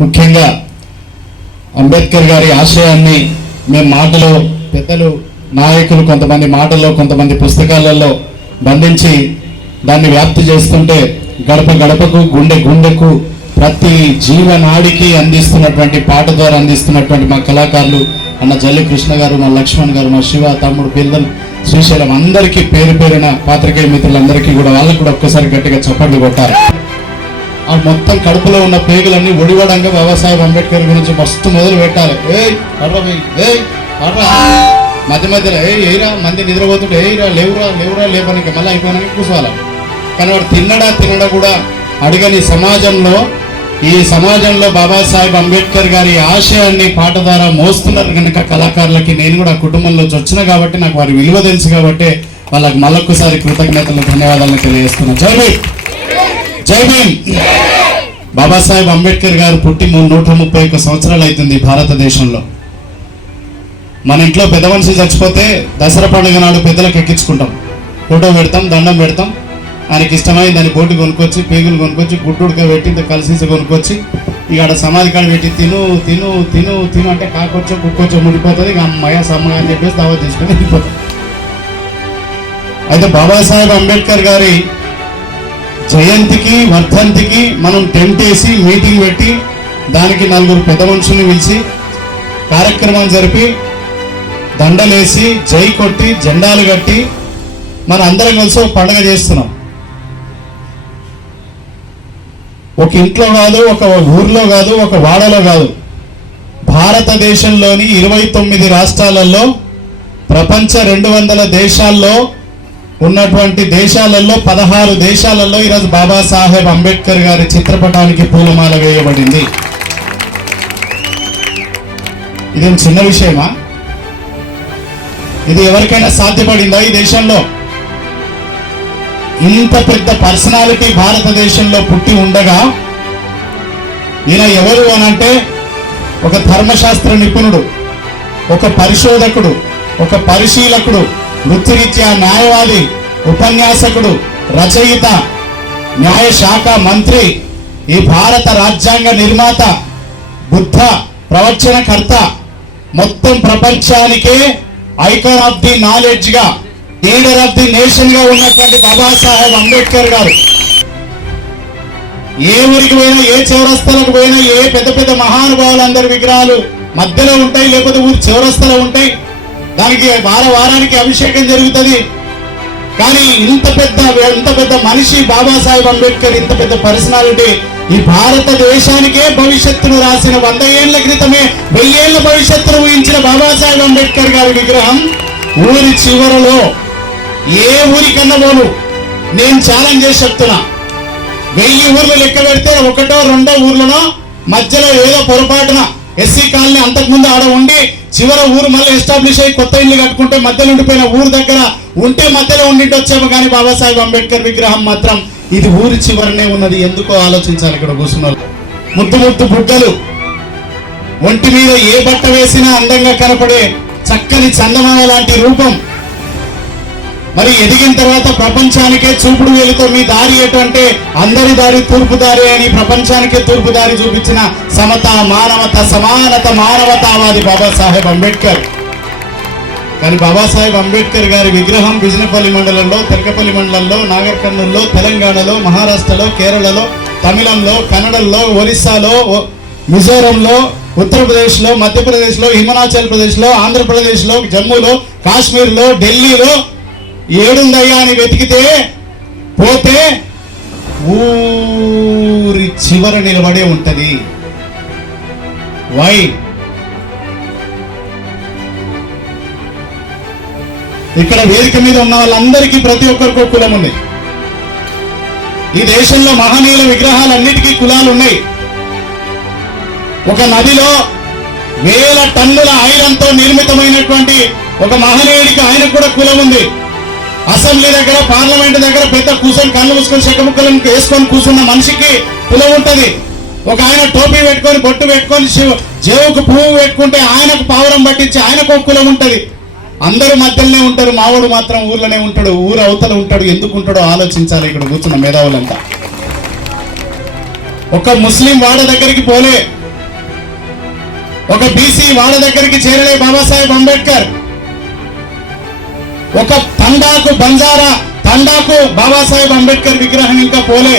ముఖ్యంగా అంబేద్కర్ గారి ఆశయాన్ని మేము మాటలో పెద్దలు నాయకులు కొంతమంది మాటల్లో కొంతమంది పుస్తకాలలో బంధించి దాన్ని వ్యాప్తి చేస్తుంటే గడప గడపకు గుండె గుండెకు ప్రతి జీవనాడికి అందిస్తున్నటువంటి పాట ద్వారా అందిస్తున్నటువంటి మా కళాకారులు అన్న జల్లి కృష్ణ గారు, మా లక్ష్మణ్ గారు, మా శివ తమ్ముడు పిల్లలు, శ్రీశైలం అందరికీ పేరు పేరున పాత్రికేయ మిత్రులందరికీ కూడా వాళ్ళకు కూడా ఒక్కసారి గట్టిగా చప్పట్లు కొట్టారు. ఆ మొత్తం కడుపులో ఉన్న పేగులన్నీ ఒడివడంగా బాబాసాహెబ్ అంబేద్కర్ గురించి మస్తు మొదలు పెట్టాలి. మధ్య మధ్యలో ఏయిరా మంది నిద్రపోతుంటే ఏయిరా లేవురా లేపనికి మళ్ళీ అయిపోయినాక కూర్చోవాలి. కానీ వాడు తిన్నడా కూడా అడిగని ఈ సమాజంలో బాబాసాహెబ్ అంబేద్కర్ గారి ఆశయాన్ని పాట ద్వారా మోస్తున్నారు కనుక కళాకారులకి నేను కూడా కుటుంబంలోంచి వచ్చిన కాబట్టి నాకు వారి విలువ తెలుసు కాబట్టి వాళ్ళకి మళ్ళొక్కసారి కృతజ్ఞతలు ధన్యవాదాలను తెలియజేస్తున్నాను. జై భీమ్. బాబాసాహెబ్ అంబేద్కర్ గారు పుట్టి 131 సంవత్సరాలు అవుతుంది భారతదేశంలో. మన ఇంట్లో పెద్ద మనిషి చచ్చిపోతే దసరా పండుగ నాడు పెద్దలకు ఎక్కించుకుంటాం, ఫోటో పెడతాం, దండం పెడతాం. ఆయనకి ఇష్టమైన దాన్ని బోటి కొనుక్కొచ్చి, పేగులు కొనుక్కొచ్చి, గుడ్డుడుగా పెట్టి ఇంత కలిసి కొనుక్కొచ్చి ఇక ఆడ సమాధి కాడ పెట్టి తిను అంటే కాకొచ్చో కుక్కొచ్చో ముడిపోతుంది. ఇక అమ్మయ్య సమ్మగా అని చెప్పేసి దావా తీసుకొని వెళ్ళిపోతాం. అయితే బాబాసాహెబ్ అంబేద్కర్ గారి జయంతికి వర్ధంతికి మనం టెంట్ వేసి మీటింగ్ పెట్టి దానికి 4 పెద్ద మనుషుల్ని పిలిచి కార్యక్రమాలు జరిపి దండలేసి జై కొట్టి జెండాలు కట్టి మన అందరం కలిసి ఒక పండుగ చేస్తున్నాం. ఒక ఇంట్లో కాదు, ఒక ఊర్లో కాదు, ఒక వాడలో కాదు, భారతదేశంలోని 29 రాష్ట్రాలలో ప్రపంచ 200 దేశాల్లో ఉన్నటువంటి దేశాలలో 16 దేశాలలో ఈరోజు బాబాసాహెబ్ అంబేద్కర్ గారి చిత్రపటానికి పూలమాల వేయబడింది. ఇదేం చిన్న విషయమా? ఇది ఎవరికైనా సాధ్యపడిందా ఈ దేశంలో? ఇంత పెద్ద పర్సనాలిటీ భారతదేశంలో పుట్టి ఉండగా ఈయన ఎవరు అనంటే ఒక ధర్మశాస్త్ర నిపుణుడు, ఒక పరిశోధకుడు, ఒక పరిశీలకుడు, వృత్తిరీత్యా న్యాయవాది, ఉపన్యాసకుడు, రచయిత, న్యాయశాఖ మంత్రి, ఈ భారత రాజ్యాంగ నిర్మాత, బుద్ధ ప్రవచనకర్త, మొత్తం ప్రపంచానికే ఐకాన్ ఆఫ్ ది నాలెడ్జ్ గా, లీడర్ ఆఫ్ ది నేషన్ గా ఉన్నటువంటి బాబాసాహెబ్ అంబేద్కర్ గారు ఏ ఊరికి పోయినా, ఏ చౌరస్తాలకు పోయినా, ఏ పెద్ద పెద్ద మహానుభావులు అందరి విగ్రహాలు మధ్యలో ఉంటాయి, లేకపోతే ఊరి చౌరస్తాలో ఉంటాయి. దానికి వారానికి అభిషేకం జరుగుతుంది. కానీ ఇంత పెద్ద మనిషి బాబాసాహెబ్ అంబేద్కర్, ఇంత పెద్ద పర్సనాలిటీ, ఈ భారతదేశానికే భవిష్యత్తును రాసిన 100 ఏళ్ల క్రితమే 1000 ఏళ్ల భవిష్యత్తును ఊహించిన బాబాసాహెబ్ అంబేద్కర్ గారి విగ్రహం ఊరి చివరలో, ఏ ఊరికన్నా పోను, నేను ఛాలెంజ్ చేసి చెప్తున్నా, 1000 ఊర్లు లెక్క పెడితే 1 2 ఊర్లలో మధ్యలో ఏదో పొరపాటున ఎస్సీ కాలనీ అంతకుముందు ఆడ ఉండి చివర ఊరు మళ్ళీ ఎస్టాబ్లిష్ అయ్యి కొత్త ఇల్లు కట్టుకుంటే మధ్యలో ఉండిపోయిన ఊరు దగ్గర ఉంటే మధ్యలో ఉండింటొచ్చేమో. కానీ బాబాసాహెబ్ అంబేద్కర్ విగ్రహం మాత్రం ఇది ఊరి చివరనే ఉన్నది. ఎందుకో ఆలోచించాలి. ఇక్కడ కూర్చున్న ముద్దు బుగ్గలు, ఒంటి మీద ఏ బట్ట వేసినా అందంగా కనపడే చక్కని చందమామ లాంటి రూపం. మరి ఎదిగిన తర్వాత ప్రపంచానికే చూపుడు వేలుతో మీ దారి ఏంటంటే అందరి దారి తూర్పు దారి అని ప్రపంచానికే తూర్పు దారి చూపించిన సమత, మానవత, సమానత, మానవతావాది బాబాసాహెబ్ అంబేద్కర్. కానీ బాబాసాహెబ్ అంబేద్కర్ గారి విగ్రహం బిజినపల్లి మండలంలో, తెలకపల్లి మండలంలో, నాగర్ కర్నూల్లో, తెలంగాణలో, మహారాష్ట్రలో, కేరళలో, తమిళంలో, కన్నడలో, ఒరిస్సాలో, మిజోరంలో, ఉత్తరప్రదేశ్లో, మధ్యప్రదేశ్లో, హిమాచల్ ప్రదేశ్లో, ఆంధ్రప్రదేశ్లో, జమ్మూలో, కాశ్మీర్లో, ఢిల్లీలో ఏడుందయ్యా అని వెతికితే పోతే ఊరి చివర నిలబడే ఉంటది. వై? ఇక్కడ వేదిక మీద ఉన్న వాళ్ళందరికీ ప్రతి ఒక్కరికి ఒక కులం ఉంది. ఈ దేశంలో మహనీయుల విగ్రహాలన్నిటికీ కులాలు ఉన్నాయి. ఒక నదిలో 1000 టన్నుల ఐరన్ తో నిర్మితమైనటువంటి ఒక మహనీయుడికి ఆయనకు కూడా కులం ఉంది. అసెంబ్లీ దగ్గర, పార్లమెంట్ దగ్గర పెద్ద కూర్చొని కళ్ళు మూసుకొని చెక్కముక్కలను వేసుకొని కూర్చున్న మనిషికి కులం ఉంటది. ఒక ఆయన టోపీ పెట్టుకొని, బొట్టు పెట్టుకొని, జేవుకు పువ్వు పెట్టుకుంటే ఆయనకు పావురం పట్టించి ఆయనకు ఒక కులం ఉంటది. అందరూ మధ్యలోనే ఉంటారు, మావాడు మాత్రం ఊర్లోనే ఉంటాడు, ఊరు అవతల ఉంటాడు. ఎందుకు ఉంటాడో ఆలోచించాలి ఇక్కడ కూర్చున్న మేధావులంతా. ఒక ముస్లిం వాడ దగ్గరికి పోలే, ఒక బీసీ వాళ్ళ దగ్గరికి చేరలే బాబాసాహెబ్ అంబేద్కర్. ఒక తండాకు బంజారా తండాకు బాబాసాహెబ్ అంబేద్కర్ విగ్రహం ఇంకా పోలే.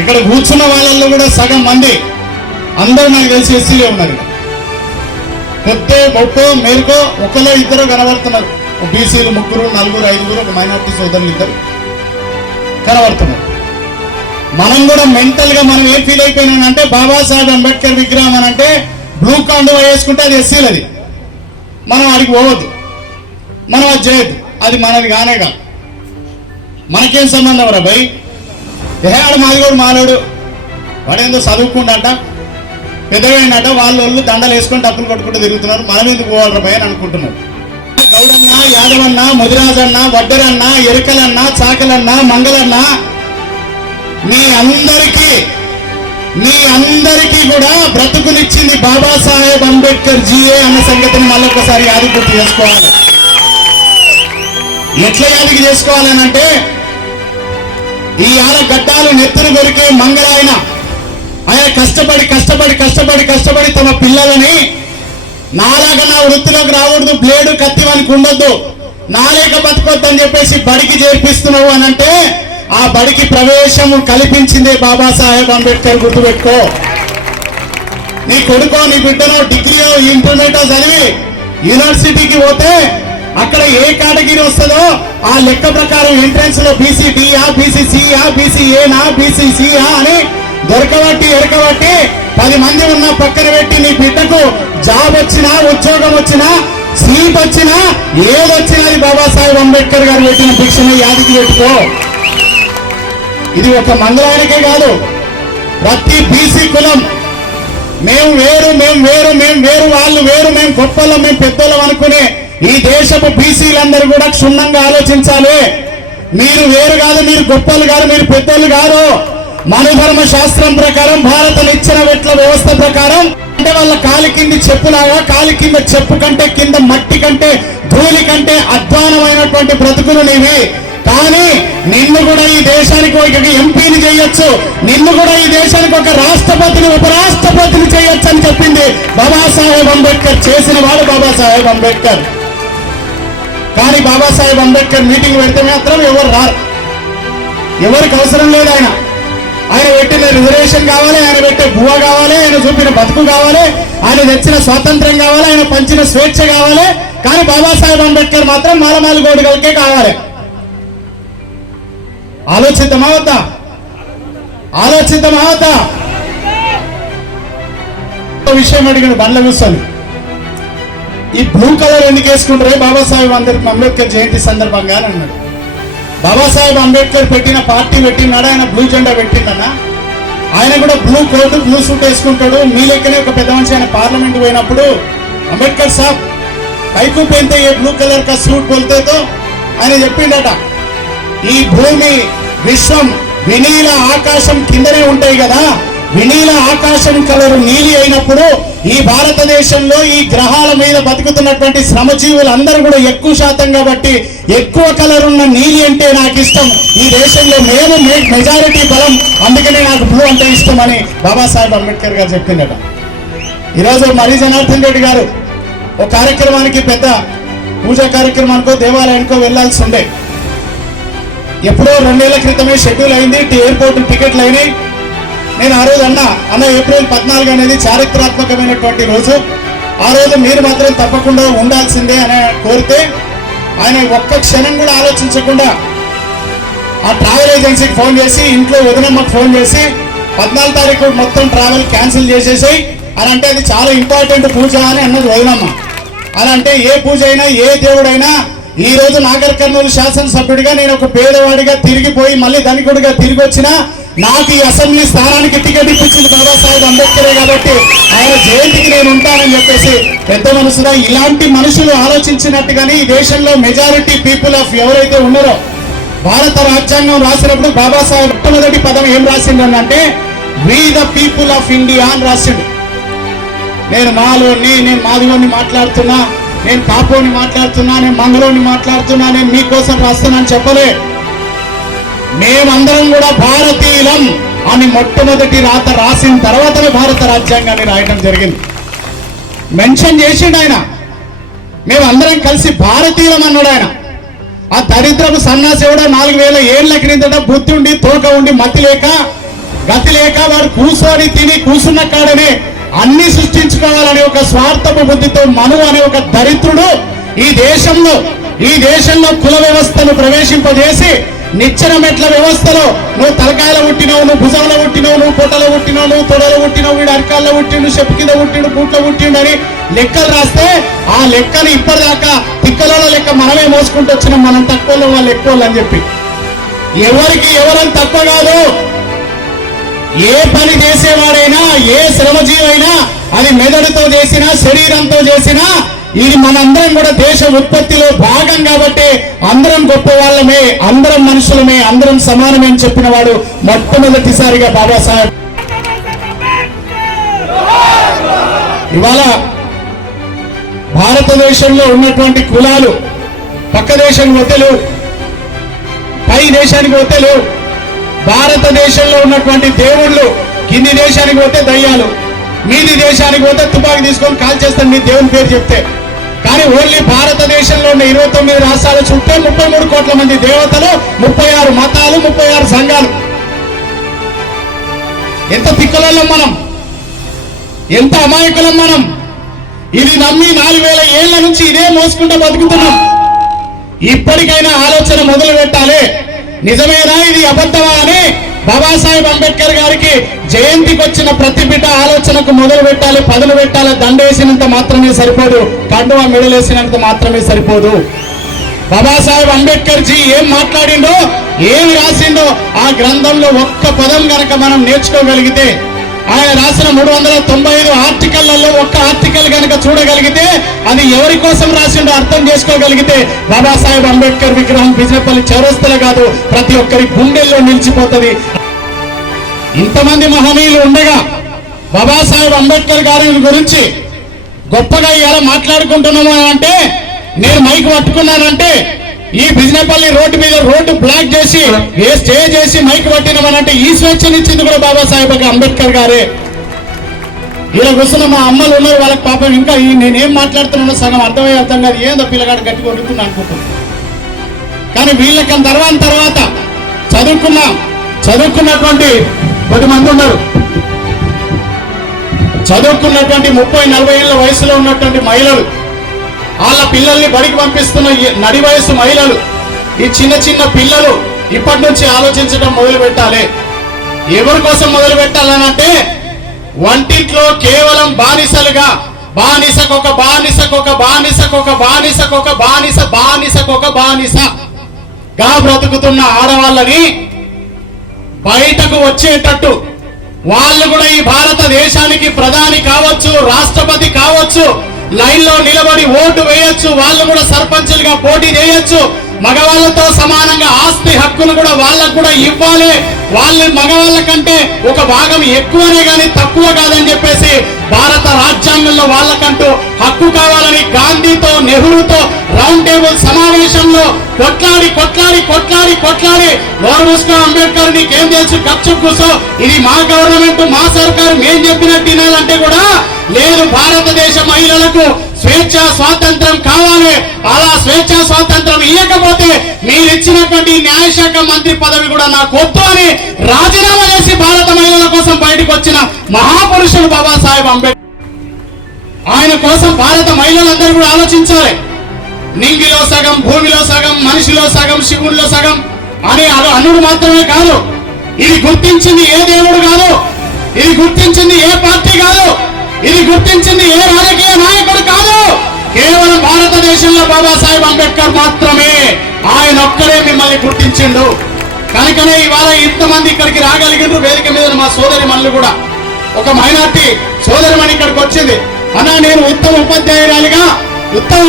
ఇక్కడ కూర్చున్న వాళ్ళల్లో కూడా సగం మంది అందరూ నాకు తెలిసి ఎస్సీలే ఉన్నారు. కొత్త బొట్టో మేరుకో ఒకలో ఇద్దరు కనబడుతున్నారు. బీసీలు 3, 4, 5, ఒక మైనార్టీ సోదరులు 2 కనబడుతున్నారు. మనం కూడా మెంటల్ గా మనం ఏం ఫీల్ అయిపోయినానంటే బాబాసాహెబ్ అంబేద్కర్ విగ్రహం అని అంటే బ్లూ కాండు వేసుకుంటే అది ఎస్సీలది, మనం అడిగి పోవద్దు, మనం అది చేయొద్దు, అది మనది కానే కాదు. మనకేం సంబంధం రా భయ్? ఆడు మాది కూడా మాలోడు, వాడేందో చదువుకుంటాట పెద్దగైనట, వాళ్ళు దండలు వేసుకొని డబ్బులు కొట్టుకుంటూ తిరుగుతున్నారు, మనం ఎందుకు పోవాలరా భయ్ అని అనుకుంటున్నారు. గౌడన్న, యాదవన్న, ముదిరాజన్న, వడ్డరన్న, ఎరుకలన్న, చాకలన్న, మంగళన్న, మీ అందరికీ కూడా బ్రతుకునిచ్చింది బాబాసాహెబ్ అంబేద్కర్ జీఏ అన్న సంగతిని మళ్ళొకసారి యాది గుర్తు చేసుకోవాలి. ఎట్లా యాదికి చేసుకోవాలనంటే ఈ గడ్డాలు నెత్తురు కొరికే మంగళ ఆయన కష్టపడి తమ పిల్లలని నాలాగా నా వృత్తిలోకి రాకూడదు, బ్లేడు కత్తి వానికి ఉండొద్దు, నాలేక బతకొద్దని చెప్పేసి బడికి చేర్పిస్తున్నావు అని అంటే ఆ బడికి ప్రవేశం కల్పించిందే బాబాసాహెబ్ అంబేద్కర్. గుర్తుపెట్టుకో. నీ కొడుకో నీ బిడ్డనో డిగ్రీయో ఇంటర్మీడియట్ చదివి యూనివర్సిటీకి పోతే అక్కడ ఏ కేటగిరీ వస్తుందో ఆ లెక్క ప్రకారం ఎంట్రన్స్ లో బీసీడీయా, బీసీసీయా, బీసీఏనా, బీసీసీయా అని దొరకబట్టి ఎరకబట్టి 10 మంది ఉన్న పక్కన పెట్టి నీ బిడ్డకు జాబ్ వచ్చినా, ఉద్యోగం వచ్చినా, సీట్ వచ్చినా, ఏదొచ్చినా అది బాబాసాహెబ్ అంబేద్కర్ గారు పెట్టిన భిక్షను యాదికి పెట్టుకో. ఇది ఒక మంగళానికే కాదు, ప్రతి బీసీ కులం మేము వేరు, వాళ్ళు వేరు, మేము గొప్పలం, మేము పెద్దోళ్ళం అనుకునే ఈ దేశపు బీసీలందరూ కూడా క్షుణ్ణంగా ఆలోచించాలి. మీరు వేరు కాదు, మీరు గొప్పలు కాదు, మీరు పెద్దోళ్ళు కాదు. మనుధర్మ శాస్త్రం ప్రకారం, భారత నిచ్చెన వెట్ల వ్యవస్థ ప్రకారం అంటే వాళ్ళ కాలి కింది చెప్పులాగా, కాలి కింద చెప్పు కంటే కింద మట్టి కంటే ధూళి కంటే అధ్వానమైనటువంటి బ్రతుకులు నీవి. కానీ నిన్ను కూడా ఈ దేశానికి ఒక ఎంపీని చేయొచ్చు, నిన్ను కూడా ఈ దేశానికి ఒక రాష్ట్రపతిని, ఉపరాష్ట్రపతిని చేయొచ్చు అని చెప్పింది బాబాసాహెబ్ అంబేద్కర్. చేసిన వాడు బాబాసాహెబ్ అంబేద్కర్. కానీ బాబాసాహెబ్ అంబేద్కర్ మీటింగ్ పెడితే మాత్రం ఎవరు రారు, ఎవరికి అవసరం లేదు. ఆయన పెట్టిన రిజర్వేషన్ కావాలి, ఆయన పెట్టే భూవ కావాలి, ఆయన చూపిన బతుకు కావాలి, ఆయన తెచ్చిన స్వాతంత్ర్యం కావాలి, ఆయన పంచిన స్వేచ్ఛ కావాలి. కానీ బాబాసాహెబ్ అంబేద్కర్ మాత్రం మాలమాల గోడుగలకే కావాలి. ఆలోచిద్దామా వద్దా? విషయం అడిగిన బండ్ల కూర్చొని ఈ బ్లూ కలర్ ఎందుకు వేసుకుంటారే బాబాసాహెబ్ అంబేద్కర్ జయంతి సందర్భంగా అని అన్నాడు. బాబాసాహెబ్ అంబేద్కర్ పెట్టిన పార్టీ పెట్టినాడు, ఆయన బ్లూ జెండా పెట్టిందన్న, ఆయన కూడా బ్లూ కోట్, బ్లూ సూట్ వేసుకుంటాడు. మీ లెక్కనే ఒక పెద్ద మనిషి ఆయన పార్లమెంట్ పోయినప్పుడు అంబేద్కర్ సాబ్ కైకు పెంతే ఏ బ్లూ కలర్ కా సూట్ బోల్తేతో ఆయన చెప్పిండట, ఈ భూమి విశ్వం వినీల ఆకాశం కిందనే ఉంటాయి కదా, వినీల ఆకాశం కలరు నీలి అయినప్పుడు ఈ భారతదేశంలో ఈ గ్రహాల మీద బతుకుతున్నటువంటి శ్రమజీవులందరూ కూడా ఎక్కువ శాతం కాబట్టి ఎక్కువ కలర్ ఉన్న నీలి అంటే నాకు ఇష్టం, ఈ దేశంలో మేము మెజారిటీ బలం, అందుకనే నాకు బ్లూ అంటే ఇష్టం అని బాబాసాహెబ్ అంబేద్కర్ గారు చెప్పిందట. ఈరోజు మరీ జనార్దన్ రెడ్డి గారు ఒక కార్యక్రమానికి, పెద్ద పూజా కార్యక్రమానికో దేవాలయానికో వెళ్లాల్సి ఉండే. ఎప్పుడో 2 నెలల క్రితమే షెడ్యూల్ అయింది, ఎయిర్పోర్ట్ టికెట్లు అయినాయి. నేను ఆ రోజు అన్న ఏప్రిల్ 14 అనేది చారిత్రాత్మకమైనటువంటి రోజు, ఆ రోజు మీరు మాత్రం తప్పకుండా ఉండాల్సిందే అని కోరితే ఆయన ఒక్క క్షణం కూడా ఆలోచించకుండా ఆ ట్రావెల్ ఏజెన్సీకి ఫోన్ చేసి, ఇంట్లో వదినమ్మకు ఫోన్ చేసి 14 తారీఖు మొత్తం ట్రావెల్ క్యాన్సిల్ చేసేసాయి అని అంటే అది చాలా ఇంపార్టెంట్ పూజ అని అన్నది వదినమ్మ. అలా అంటే ఏ పూజ అయినా, ఏ దేవుడైనా, ఈ రోజు నాగర్ కర్నూలు శాసనసభ్యుడిగా నేను ఒక పేదవాడిగా తిరిగిపోయి మళ్ళీ ధనికుడిగా తిరిగి వచ్చినా నాకు ఈ అసెంబ్లీ స్థానానికి టికెట్ ఇప్పించింది బాబాసాహెబ్ అంబేద్కరే కాబట్టి ఆయన జయంతికి నేను ఉంటానని చెప్పేసి పెద్ద మనసుగా ఇలాంటి మనుషులు ఆలోచించినట్టుగానే ఈ దేశంలో మెజారిటీ పీపుల్ ఆఫ్ ఎవరైతే ఉన్నారో భారత రాజ్యాంగం రాసినప్పుడు బాబాసాహెబ్ మొట్టమొదటి పదం ఏం రాసిండు అంటే we the people of India అని రాసిండు. నేను మాలోని, నేను మాదిగోని మాట్లాడుతున్నా, నేను కాపోని మాట్లాడుతున్నా, నేను మంగళోని మాట్లాడుతున్నా, నేను మీకోసం రాస్తున్నాను చెప్పలే. మేమందరం కూడా భారతీయులం అని మొట్టమొదటి రాత రాసిన తర్వాతనే భారత రాజ్యాంగాన్ని రాయడం జరిగింది. మెన్షన్ చేసిండు ఆయన. మేమందరం కలిసి భారతీయులం అన్నాడు ఆయన. ఆ దరిద్రపు సన్నాసి కూడా 4000 ఏళ్ల క్రిందట బుద్ధి ఉండి తోక ఉండి మతి లేక గతి లేక వాడు కూర్చొని తిని కూర్చున్న కాడనే అన్ని సృష్టించుకోవాలని ఒక స్వార్థపు బుద్ధితో మను అనే ఒక దరిద్రుడు ఈ దేశంలో కుల వ్యవస్థను ప్రవేశింపజేసి నిచ్చెన మెట్ల వ్యవస్థలో నువ్వు తలకాయలో పుట్టినావు, నువ్వు భుజంలో పుట్టినావు, నువ్వు పొట్టలో పుట్టినావు, నువ్వు తొడలో పుట్టినావు, వీడు అరకాల్లో పుట్టిండు, చెప్పు కింద పుట్టిండు, బూట్లో పుట్టిండు అని లెక్కలు రాస్తే ఆ లెక్కను ఇప్పటిదాకా తిక్కల లెక్క మనమే మోసుకుంటూ వచ్చినాం. మనం తక్కువ వాళ్ళు ఎక్కువ అని చెప్పి ఎవరికి ఎవరని తక్కువ కాదు. ఏ పని చేసేవాడైనా ఏ శ్రమజీవైనా అది మెదడుతో చేసినా శరీరంతో చేసినా ఇది మనందరం కూడా దేశ ఉత్పత్తిలో భాగం కాబట్టి అందరం గొప్ప వాళ్ళమే, అందరం మనుషులమే, అందరం సమానమే అని చెప్పిన వాడు మొట్టమొదటిసారిగా బాబాసాహెబ్. ఇవాళ భారతదేశంలో ఉన్నటువంటి కులాలు పక్క దేశానికి వద్దలేవు, పై దేశానికి వద్దలేవు. భారతదేశంలో ఉన్నటువంటి దేవుళ్ళు కింది దేశానికి పోతే దయ్యాలు, మీది దేశానికి పోతే తుపాకి తీసుకొని కాల్ చేస్తాను మీ దేవుని పేరు చెప్తే. కానీ ఓన్లీ భారతదేశంలో ఉన్న 29 రాష్ట్రాల చుట్టూ 33 కోట్ల మంది దేవతలు, 36 మతాలు, 36 సంఘాలు. ఎంత తిక్కలం మనం, ఎంత అమాయకులం మనం. ఇది నమ్మి 4000 ఏళ్ల నుంచి ఇదే మోసుకుంటూ బతుకుతున్నాం. ఇప్పటికైనా ఆలోచన మొదలు పెట్టాలి. నిజమేనా ఇది అబద్ధమా అని బాబాసాహెబ్ అంబేద్కర్ గారికి జయంతికి వచ్చిన ప్రతి బిడ్డ ఆలోచనకు మొదలు పెట్టాలి, పదులు పెట్టాలి. దండేసినంత మాత్రమే సరిపోదు, కండువా మెడలేసినంత మాత్రమే సరిపోదు. బాబాసాహెబ్ అంబేద్కర్ జీ ఏం మాట్లాడిండో, ఏం రాసిండో ఆ గ్రంథంలో ఒక్క పదం గనక మనం నేర్చుకోగలిగితే, ఆయన రాసిన 395 ఆర్టికళ్లలో ఒక్క ఆర్టికల్ గనక చూడగలిగితే అది ఎవరి కోసం రాసిండో అర్థం చేసుకోగలిగితే బాబాసాహెబ్ అంబేద్కర్ విగ్రహం బిజినపల్లి చౌరస్తలో కాదు ప్రతి ఒక్కరి గుండెల్లో నిలిచిపోతుంది. ఇంతమంది మహనీయులు ఉండగా బాబాసాహెబ్ అంబేద్కర్ గారి గురించి గొప్పగా ఇలా మాట్లాడుకుంటున్నాము అంటే, నేను మైక్ పట్టుకున్నానంటే ఈ బిజినపల్లి రోడ్డు మీద రోడ్డు బ్లాక్ చేసి స్టే చేసి మైక్ పట్టినమనంటే ఈ స్వేచ్ఛనిచ్చింది కూడా బాబాసాహెబ్ అంబేద్కర్ గారే. ఇలా కూర్చున్న మా అమ్మలు ఉన్నారు, వాళ్ళకి పాపం ఇంకా నేనేం మాట్లాడుతున్నానో సగం అర్థమయ్యే అర్థం కాదు, ఏందో పిల్లగాడు గట్టి కొడుతున్నా అనుకుంటున్నాను. కానీ వీళ్ళకి తర్వాత చదువుకున్నటువంటి కొద్దిమంది ఉన్నారు. చదువుకున్నటువంటి 30-40 ఏళ్ల వయసులో ఉన్నటువంటి మహిళలు, వాళ్ళ పిల్లల్ని బడికి పంపిస్తున్న నడి వయసు మహిళలు, ఈ చిన్న పిల్లలు ఇప్పటి నుంచి ఆలోచించడం మొదలు పెట్టాలి. ఎవరి కోసం మొదలు పెట్టాలనంటే వంటింట్లో కేవలం బానిసలుగా బానిసకొక బానిసగా బ్రతుకుతున్న ఆడవాళ్ళని బయటకు వచ్చేటట్టు, వాళ్ళు కూడా ఈ భారతదేశానికి ప్రధాని కావచ్చు, రాష్ట్రపతి కావచ్చు, లైన్లో నిలబడి ఓటు వేయొచ్చు, వాళ్ళు కూడా సర్పంచులుగా పోటీ చేయొచ్చు, మగవాళ్ళతో సమానంగా ఆస్తి హక్కును కూడా వాళ్ళకు కూడా ఇవ్వాలి, వాళ్ళు మగవాళ్ళ కంటే ఒక భాగం ఎక్కువనే కానీ తక్కువ కాదని చెప్పేసి భారత రాజ్యాంగంలో వాళ్ళకంటూ హక్కు కావాలని గాంధీతో నెహ్రూతో రౌండ్ టేబుల్ సమావేశంలో కొట్లాడి నోరు మూసుకో అంబేద్కర్ నీకేం తెలుసు గప్చు కూర్చో, ఇది మా గవర్నమెంట్ మా సర్కారు మేం చెప్పినట్టు తినాలంటే కూడా లేదు. భారతదేశ మహిళలకు స్వేచ్ఛ స్వాతంత్రం కావాలి, అలా స్వేచ్ఛ స్వాతంత్రం ఇవ్వకపోతే మీరు ఇచ్చినటువంటి న్యాయశాఖ మంత్రి పదవి కూడా నాకు వద్దు అని రాజీనామా చేసి భారత మహిళల కోసం బయటకు వచ్చిన మహాపురుషుడు బాబాసాహెబ్ అంబేద్కర్. ఆయన కోసం భారత మహిళలందరూ కూడా ఆలోచించాలి. నింగిలో సగం, భూమిలో సగం, మనిషిలో సగం, శివుల్లో సగం అని అనుడు మాత్రమే కాదు, ఇది గుర్తించింది ఏ దేవుడు కాదు, ఇది గుర్తించింది ఏ పార్టీ కాదు, ఇది గుర్తించింది ఏ రాజకీయ నాయకుడు కాదు, కేవలం భారతదేశంలో బాబాసాహెబ్ అంబేద్కర్ మాత్రమే. ఆయన ఒక్కడే మిమ్మల్ని గుర్తించిండు. కనుకనే ఇవాళ ఇంతమంది ఇక్కడికి రాగలిగిండ్రు. వేదిక మీద మా సోదరి మనులు కూడా ఒక మైనార్టీ సోదరిమణి ఇక్కడికి వచ్చింది. అన్నా నేను ఉత్తమ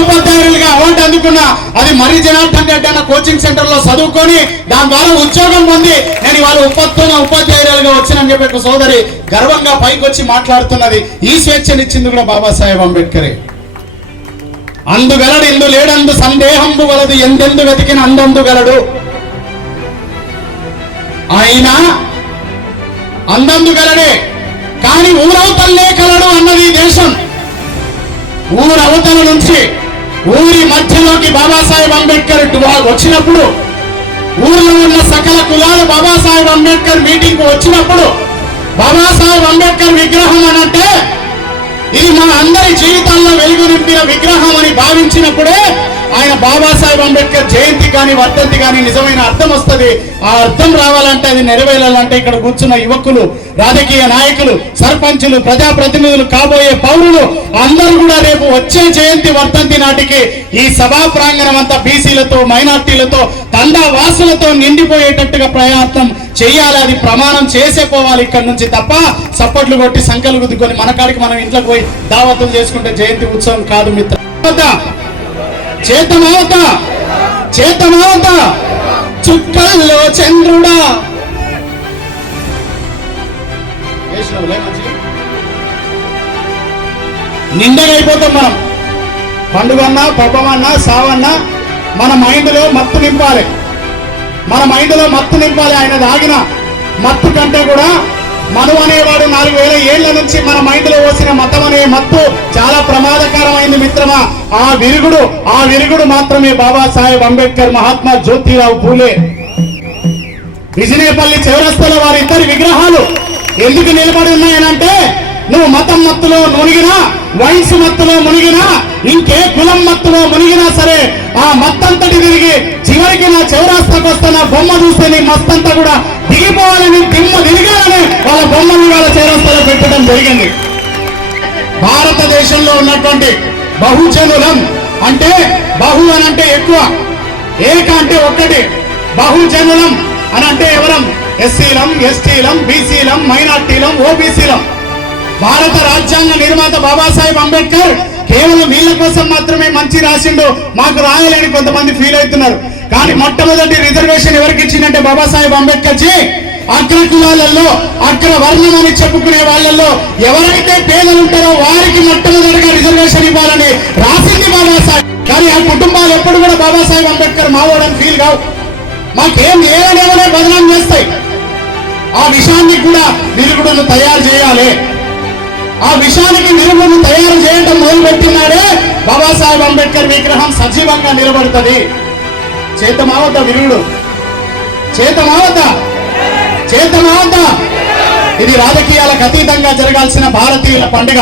ఉపాధ్యాయులుగా అవార్డు అందుకున్నా, అది మరి జనార్దన్ రెడ్డి అన్న కోచింగ్ సెంటర్ లో చదువుకొని దాని ద్వారా ఉద్యోగం పొంది నేను ఇవాళ ఉపాధ్యాయురాలుగా వచ్చినని చెప్పి సోదరి గర్వంగా పైకి వచ్చి మాట్లాడుతున్నది. ఈ స్వేచ్ఛనిచ్చింది కూడా బాబాసాహెబ్ అంబేద్కరే. అందుగలడు ఇందు లేడందు సందేహంబు గలదు, ఎందెందు వెతికిన అందందు గలడు. ఆయన అందందు గలడే కానీ ఊరవతల్లే కలడు అన్నది దేశం. ఊరు అవతల నుంచి ఊరి మధ్యలోకి బాబాసాహెబ్ అంబేద్కర్ వచ్చినప్పుడు, ఊర్లో ఉన్న సకల కులాలు బాబాసాహెబ్ అంబేద్కర్ మీటింగ్ కు వచ్చినప్పుడు బాబాసాహెబ్ అంబేద్కర్ విగ్రహం అనంటే ఇది మన అందరి జీవితాల్లో వెలుగు నింపిన విగ్రహం అని భావించినప్పుడే ఆయన బాబాసాహెబ్ అంబేద్కర్ జయంతి కానీ వర్ధంతి కానీ నిజమైన అర్థం వస్తుంది. ఆ అర్థం రావాలంటే, అది నెరవేరాలంటే ఇక్కడ కూర్చున్న యువకులు, రాజకీయ నాయకులు, సర్పంచులు, ప్రజాప్రతినిధులు, కాబోయే పౌరులు అందరూ కూడా రేపు వచ్చే జయంతి వర్ధంతి నాటికి ఈ సభా ప్రాంగణం అంతా బీసీలతో, మైనార్టీలతో, తండా వాసులతో నిండిపోయేటట్టుగా ప్రయత్నం చేయాలి. అది ప్రమాణం చేసే పోవాలి ఇక్కడ నుంచి తప్ప సప్పట్లు కొట్టి సంకలు గుద్దుకొని మన కాడికి మనం ఇంట్లోకి పోయి దావతులు చేసుకుంటే జయంతి ఉత్సవం కాదు మిత్ర. చేతమావత చేతమావత చుక్కల్లో చంద్రుడా. నిండగా అయిపోతాం మనం. పండుగన్నా, పబ్బమన్నా, సావన్నా మన మైండ్లో మత్తు నింపాలి. మన మైండ్లో మత్తు నింపాలి. ఆయన దాగిన మత్తు కంటే కూడా మను అనేవాడు 4000 ఏళ్ల నుంచి మన మైండ్లో పోసిన మతం అనే మత్తు చాలా ప్రమాదకరమైంది మిత్రమా. ఆ విరుగుడు మాత్రమే బాబాసాహెబ్ అంబేద్కర్, మహాత్మా జ్యోతిరావు పూలే. విజనేపల్లి చౌరస్తాలో వారిద్దరి విగ్రహాలు ఎందుకు నిలబడి ఉన్నాయనంటే, నువ్వు మతం మత్తులో మునిగినా, వయసు మత్తులో మునిగినా, ఇంకే కులం మత్తులో మునిగినా సరే ఆ మత్తంతటి తిరిగి చివరికి నా చౌరాస్తాకు వస్తున్న బొమ్మ చూస్తే నీ మత్తంతా కూడా దిగిపోవాలని, దిమ్మ దిగాలని వాళ్ళ బొమ్మల్ని వాళ్ళ చౌరాస్తాలో పెట్టడం జరిగింది. భారతదేశంలో ఉన్నటువంటి బహుజనులం అంటే, బహు అని అంటే ఎక్కువ, ఏక అంటే ఒక్కటి, బహుజనులం అని అంటే ఎవరం? ఎస్సీలం, ఎస్టీలం, బీసీలం, మైనార్టీలం, ఓబీసీలం. భారత రాజ్యాంగ నిర్మాత బాబాసాహెబ్ అంబేద్కర్ కేవలం వీళ్ళ కోసం మాత్రమే మంచి రాసిండు, మాకు రాయలేని కొంతమంది ఫీల్ అవుతున్నారు. కానీ మొట్టమొదటి రిజర్వేషన్ ఎవరికి ఇచ్చిందంటే బాబాసాహెబ్ అంబేద్కర్ జీ అగ్ర కులాలలో, అగ్ర వర్ణం అని చెప్పుకునే వాళ్ళల్లో ఎవరైతే పేదలు ఉంటారో వారికి మొట్టమొదటిగా రిజర్వేషన్ ఇవ్వాలని రాసింది బాబాసాహెబ్. కానీ ఆ కుటుంబాలు ఎప్పుడు కూడా బాబాసాహెబ్ అంబేద్కర్ మావోడని ఫీల్ కావు, మాకేం లేవనే బదనాం చేస్తాయి. ఆ విషయాన్ని కూడా నిరుగుడును తయారు చేయాలి. ఆ విషయానికి నిరుగుడును తయారు చేయడం మొదలుపెట్టినాడే బాబాసాహెబ్ అంబేద్కర్ విగ్రహం సజీవంగా నిలబడుతుంది. చేతమావత విరుగుడు, చేతమావత చేతమావత. ఇది రాజకీయాలకు అతీతంగా జరగాల్సిన భారతీయుల పండుగ.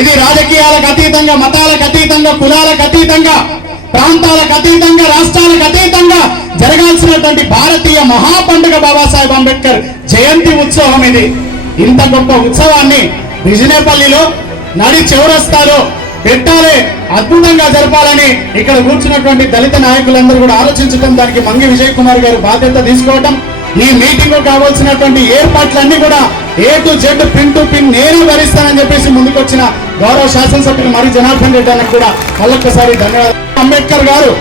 ఇది రాజకీయాలకు అతీతంగా, మతాలకు అతీతంగా, కులాలకు అతీతంగా, ప్రాంతాలకు అతీతంగా, రాష్ట్రాలకు అతీతంగా జరగాల్సినటువంటి భారతీయ మహాపండుగ బాబాసాహెబ్ అంబేద్కర్ జయంతి ఉత్సవం. ఇది ఇంత గొప్ప ఉత్సవాన్ని విజనేపల్లిలో నడి చౌరస్తాలో పెట్టాలి, అద్భుతంగా జరపాలని ఇక్కడ కూర్చున్నటువంటి దళిత నాయకులందరూ కూడా ఆలోచించడం, దానికి మంగి విజయ్ కుమార్ గారు బాధ్యత తీసుకోవటం, ఈ మీటింగ్ కావాల్సినటువంటి ఏర్పాట్లన్నీ కూడా A to Z, pin to pin నేను భరిస్తానని చెప్పేసి ముందుకొచ్చిన గౌరవ శాసనసభ్యులు మరి జనార్దన్ రెడ్డి అన్నకు కూడా మళ్ళొక్కసారి ధన్యవాదాలు. అంబేద్కర్ గారు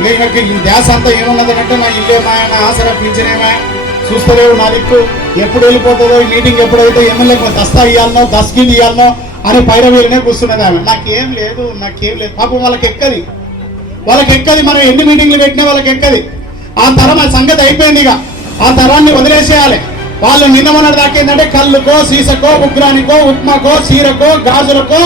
ఈ ధ్యాస అంతా ఏమున్నదంటే, నా ఇల్లేమాయ, నా ఆసరా పింఛనేమాయ, చూస్తలేవు నా దిక్కు, ఎప్పుడు వెళ్ళిపోతుందో, ఈ మీటింగ్ ఎప్పుడైతే ఎమ్మెల్యేకి దస్తా ఇవ్వాలనో, దస్కిల్ ఇవ్వాలనో అని పైరవీలనే కూర్చున్నది ఆమె. నాకేం లేదు. పాపం వాళ్ళకి ఎక్కది, మనం ఎన్ని మీటింగ్లు పెట్టినా వాళ్ళకి ఎక్కది. ఆ తరం సంగతి అయిపోయింది. ఇక ఆ తరాన్ని వదిలేసేయాలి. వాళ్ళు నిన్నమన్నది దాకేందంటే కళ్ళుకో, సీసకో, ఉగ్రానికో, ఉప్మాకో, చీరకో, గాజులకో,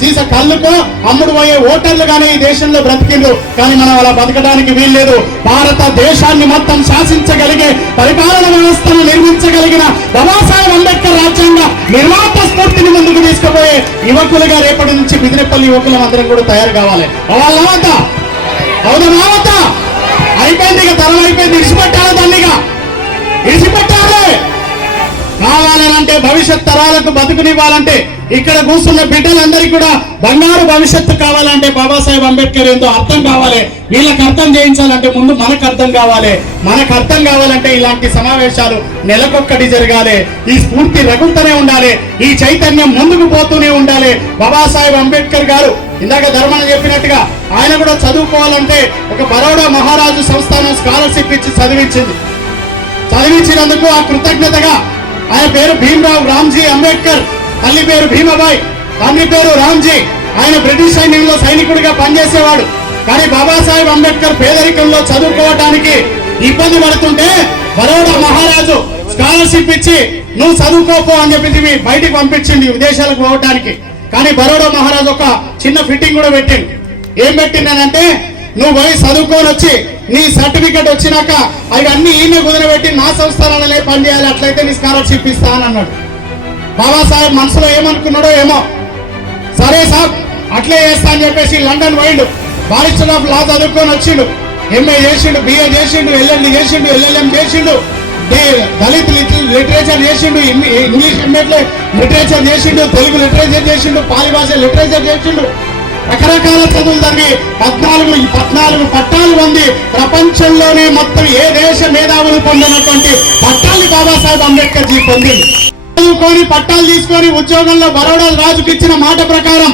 సీస కళ్ళుకో అమ్ముడు పోయే ఓటర్లుగానే ఈ దేశంలో బ్రతికిండ్రు. కానీ మనం అలా బతకడానికి వీల్లేదు. భారతదేశాన్ని మొత్తం శాసించగలిగే పరిపాలన వ్యవస్థను నిర్మించగలిగిన బాబాసాహెబ్ అంబేద్కర్ రాజ్యాంగ నిర్మాత స్ఫూర్తిని ముందుకు తీసుకుపోయే యువకులుగా రేపటి నుంచి బిదినేపల్లి యువకులం అందరం కూడా తయారు కావాలి. వాళ్ళ అవుదమావత అయిపోయింది. ఇక తరం అయిపోయింది. ఇడిచిపెట్టాలి, దాన్నిగా ఇడిచిపెట్టాలి. కావాలనంటే భవిష్యత్ తరాలకు బతుకునివ్వాలంటే, ఇక్కడ కూర్చున్న బిడ్డలందరికీ కూడా బంగారు భవిష్యత్తు కావాలంటే బాబాసాహెబ్ అంబేద్కర్ ఏందో అర్థం కావాలి. వీళ్ళకి అర్థం చేయించాలంటే ముందు మనకు అర్థం కావాలి. మనకు అర్థం కావాలంటే ఇలాంటి సమావేశాలు నెలకొక్కటి జరగాలి. ఈ స్ఫూర్తి రగులుతూనే ఉండాలి. ఈ చైతన్యం ముందుకు పోతూనే ఉండాలి. బాబాసాహెబ్ అంబేద్కర్ గారు ఇందాక ధర్మన చెప్పినట్టుగా ఆయన కూడా చదువుకోవాలంటే ఒక బరోడా మహారాజు సంస్థానం స్కాలర్షిప్ ఇచ్చి చదివించినందుకు ఆ కృతజ్ఞతగా ఆయన పేరు భీమరావు రామ్జీ అంబేద్కర్, తల్లి పేరు భీమాబాయ్, తండ్రి పేరు రామ్జీ. ఆయన బ్రిటిష్ సైన్యంలో సైనికుడిగా పనిచేసేవాడు. కానీ బాబాసాహెబ్ అంబేద్కర్ పేదరికంలో చదువుకోవటానికి ఇబ్బంది పడుతుంటే బరోడా మహారాజు స్కాలర్షిప్ ఇచ్చి నువ్వు చదువుకోపో అని చెప్పి బయటికి పంపించింది విదేశాలకు పోవటానికి. కానీ బరోడా మహారాజ్ ఒక చిన్న ఫిట్టింగ్ కూడా పెట్టిండు. ఏం పెట్టిండనంటే, నువ్వు పోయి చదువుకొని వచ్చి నీ సర్టిఫికెట్ వచ్చినాక అవన్నీ ఈమె కుదిరబెట్టి నా సంస్థలనే పనిచేయాలి, అట్లయితే నీ స్కాలర్షిప్ ఇస్తా అని అన్నాడు. బాబాసాహెబ్ మనసులో ఏమనుకున్నాడో ఏమో, సరే సాబ్ అట్లే చేస్తా అని చెప్పేసి లండన్ పోయిండు. బారిస్టర్ ఆఫ్ లా చదువుకొని వచ్చిండు. ఎంఏ చేసిండు, బిఏ చేసిండు, ఎల్ఎల్డి చేసిండు, ఎల్ఎల్ఎం చేసిండు, దళిత్ లిటరేచర్ చేసిండు, ఇంగ్లీష్ ఎంఏ లిటరేచర్ చేసిండు, తెలుగు లిటరేచర్ చేసిండు, పాలి భాష లిటరేచర్ చేసిండు. రకరకాల చదువులు జరిగి 14 పట్టాలు పొంది ప్రపంచంలోనే మొత్తం ఏ దేశ మేధావులు పొందినటువంటి పట్టాన్ని బాబాసాహెబ్ అంబేద్కర్ జీ పొందింది. చదువుకొని పట్టాలు తీసుకొని ఉద్యోగంలో బరోడా రాజుకి ఇచ్చిన మాట ప్రకారం,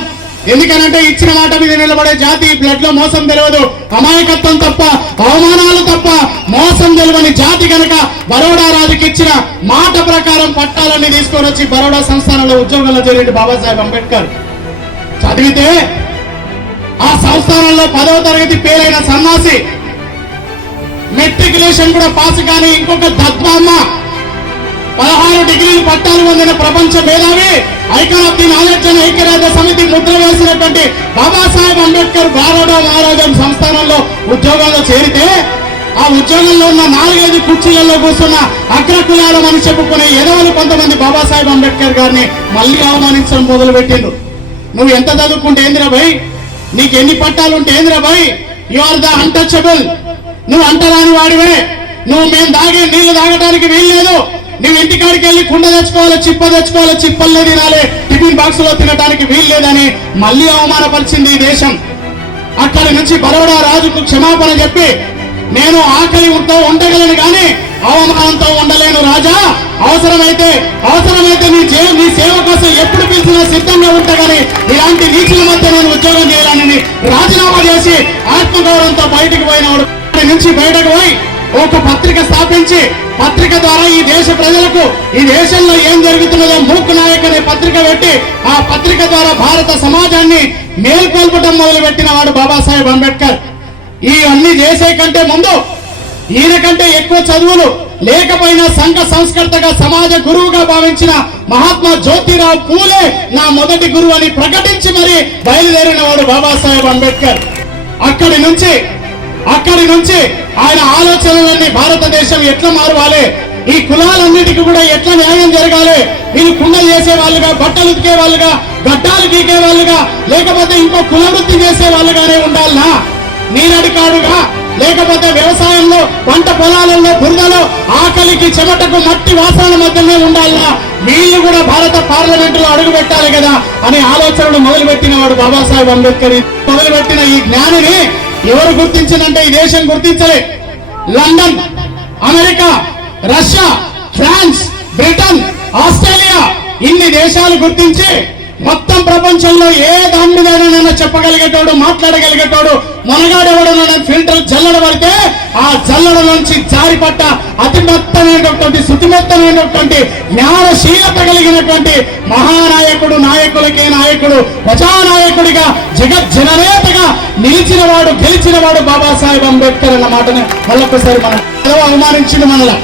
ఎందుకనంటే ఇచ్చిన మాట మీద నిలబడే జాతి బ్లడ్ లో మోసం తెలియదు, అమాయకత్వం తప్ప అవమానాలు తప్ప మోసం తెలియని జాతి కనుక బరోడా రాజుకి ఇచ్చిన మాట ప్రకారం పట్టాలన్నీ తీసుకొని వచ్చి బరోడా సంస్థానంలో ఉద్యోగంలో చేరిండు బాబాసాహెబ్ అంబేద్కర్. చదివితే ఆ సంస్థానంలో 10వ తరగతి పేరైన సన్నాసి, మెట్రికులేషన్ కూడా పాస్ కానీ ఇంకొక దత్మామ్మ, 16 డిగ్రీలు పట్టాలు పొందిన ప్రపంచ మేధావి, icon of the knowledge and ఐక్యరాజ్య సమితి ముద్ర వేసినటువంటి బాబాసాహెబ్ అంబేద్కర్ బరోడా మహారాజా సంస్థానంలో ఉద్యోగంలో చేరితే, ఆ ఉద్యోగంలో ఉన్న 4-5 కుర్చీలలో కూర్చున్న అగ్రకులాల అని చెప్పుకునే ఎదవలు కొంతమంది బాబాసాహెబ్ అంబేద్కర్ గారిని మళ్ళీ అవమానించడం మొదలు పెట్టిండ్రు. నువ్వు ఎంత చదువుకుంటే ఏందిరా భయ్, నీకు ఎన్ని పట్టాలు ఉంటే ఏందిరా భయ్, యు ఆర్ ద అన్టచబుల్, నువ్వు అంటరాని వాడివే, నువ్వు మేము దాగే నీళ్లు తాగడానికి వీల్లేదు, నువ్వు ఇంటికాడికి వెళ్ళి కుండ తెచ్చుకోవాలి, చిప్పల్లో తినాలి, టిఫిన్ బాక్స్ లో తినడానికి వీల్లేదని మళ్ళీ అవమానపరిచింది ఈ దేశం. అక్కడి నుంచి బరోడా రాజుకు క్షమాపణ చెప్పి, నేను ఆకలి ఉండగలను కానీ అవమానంతో ఉండలేను రాజా, అవసరమైతే నీ సేవ కోసం ఎప్పుడు పిలిచినా సిద్ధంగా ఉంటా, కానీ ఇలాంటి నీచుల మధ్య నేను ఉద్యోగం చేయాలని రాజీనామా చేసి ఆత్మగౌరవంతో బయటకు పోయినవాడు. నుంచి బయటకు పోయి ఒక పత్రిక స్థాపించి, పత్రిక ద్వారా ఈ దేశ ప్రజలకు ఈ దేశంలో ఏం జరుగుతున్నదో మూక్ నాయక్ అనే పత్రిక పెట్టి, ఆ పత్రిక ద్వారా భారత సమాజాన్ని మేల్కొల్పటం మొదలుపెట్టిన వాడు బాబాసాహెబ్ అంబేద్కర్. ఈ అన్ని చేసే కంటే ముందు ఈయన కంటే ఎక్కువ చదువులు లేకపోయినా సంఘ సంస్కర్తగా సమాజ గురువుగా భావించిన మహాత్మా జ్యోతిరావు పూలే నా మొదటి గురువు అని ప్రకటించి మరి బయలుదేరిన వాడు బాబాసాహెబ్ అంబేద్కర్. అక్కడి నుంచి ఆయన ఆలోచనలన్నీ భారతదేశం ఎట్లా మారవాలి, ఈ కులాలన్నిటికీ కూడా ఎట్లా న్యాయం జరగాలి, వీళ్ళు కుండలు చేసే వాళ్ళుగా, బట్టలు ఉతికే వాళ్ళుగా, గడ్డాలు గీకే వాళ్ళుగా, లేకపోతే ఇంకో కులవృత్తి చేసే వాళ్ళుగానే ఉండాలనా, నీరడికాడుగా, లేకపోతే వ్యవసాయంలో పంట పొలాలలో బురదలో ఆకలికి చెమటకు మట్టి వాసనల మధ్యనే ఉండాలనా, వీళ్ళు కూడా భారత పార్లమెంటులో అడుగు పెట్టాలి కదా అనే ఆలోచనలు మొదలుపెట్టిన వాడు బాబాసాహెబ్ అంబేద్కర్. మొదలుపెట్టిన ఈ జ్ఞానిని ఎవరు గుర్తించిందంటే ఈ దేశం గుర్తించలే. London, America, Russia, France, Britain, Australia ఇన్ని దేశాలు గుర్తించి మొత్తం ప్రపంచంలో ఏ దాని మీద చెప్పగలిగేటోడు, మాట్లాడగలిగేటోడు మనగాడెవడనైనా ఫిల్టర్ జల్లడబడితే ఆ జల్లడ నుంచి జారిపట్ట అతి మొత్తమైనటువంటి శుతిమెత్తమైనటువంటి జ్ఞానశీలత కలిగినటువంటి మహానాయకుడు, నాయకులకే నాయకుడు, ప్రజానాయకుడిగా జగజ్జననేతగా నిలిచిన వాడు, గెలిచిన వాడు బాబాసాహెబ్ అంబేద్కర్ అన్న మాటని మళ్ళొక్కసారి మనం అవమానించింది. మనలా